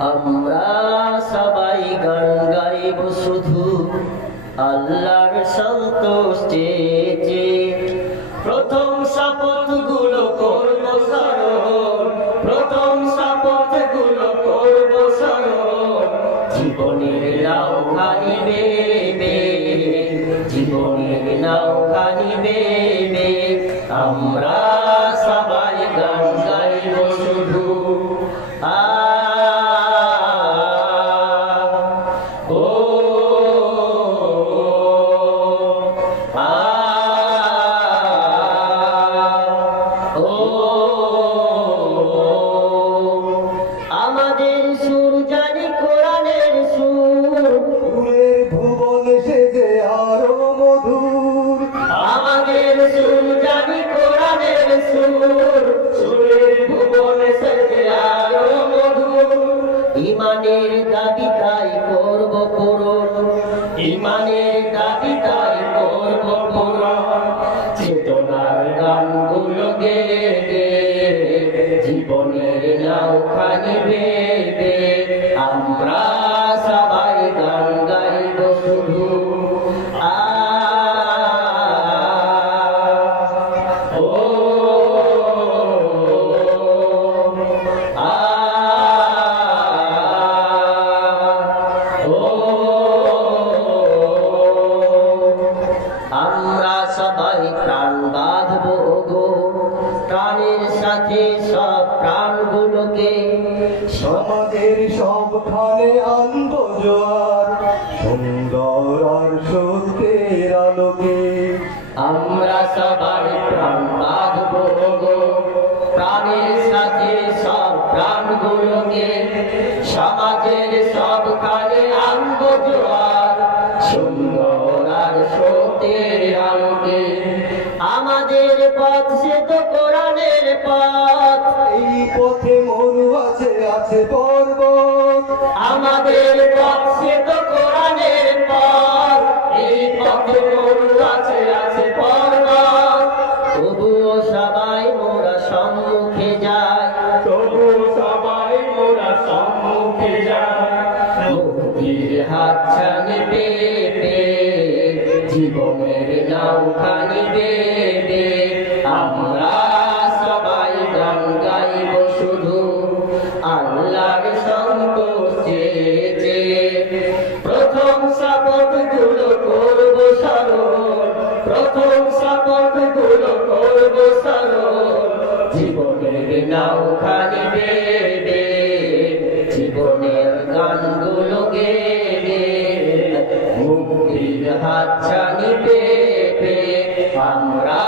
আমরা সবাই গান গাইব শুধু আল্লাহর সন্তুষ্টি চেয়ে। প্রথম শপথ গুলো করব স্মরণ, প্রথম শপথ গুলো করব স্মরণ। জীবনের নৌখানি বেবে, জীবনের নৌখানি বেবে, আমরা সবাই গান গাইব শুধু আমাদের সুর জানি কোরআনের সুর, সুরের ভুবন সেজে আরো মধুর। আমাদের সুর জানি কোরআনের সুর, সুরের ভুবন সেজে আরো মধুর। ইমানের দাবি তাই করব পূরণ, ইমানের দাবি তাই করব পূরণ। চেতনার গানগুলো গেয়ে জীবনের নৌখানি বেবে, আমরা সবাই গান গাইব শুধু আমরা সবাই প্রাণ বাঁধবো গো, প্রাণের সাথে সব প্রাণগুলোকে। সমাজের সবখানে আনবো জোয়ার, সুন্দর আর সত্যের আলোকে। আমরা সবাই প্রাণ বাঁধবো গো, প্রাণের সাথে সব প্রাণগুলোকে। সমাজের সবখানে আনবো জোয়ার, সুন্দর আর সত্যের আলোকে। আমাদের পথ সে তো কোরআনের পথ, এই পথে মরু আছে আছে পর্বত। আমাদের পথ সে তো কোরআনের পথ, এই পথে মরু আছে আছে পর্বত। তবুও সবাই মোরা সম্মুখে যায়, তবু সবাই মোরা সম্মুখে যায়। মুক্তির হাতছানি পেতে জীবনের নৌখানি বেবে, আমরা সবাই গান গাইব শুধু আল্লাহর সন্তুষ্টি চেয়ে। প্রথম শপথ গুলো করব স্মরণ, প্রথম শপথ গুলো করব স্মরণ। জীবনের নৌখানি বেবে, জীবনের গানগুলো গেয়ে মুক্তির হাতছানি পেতে আমরা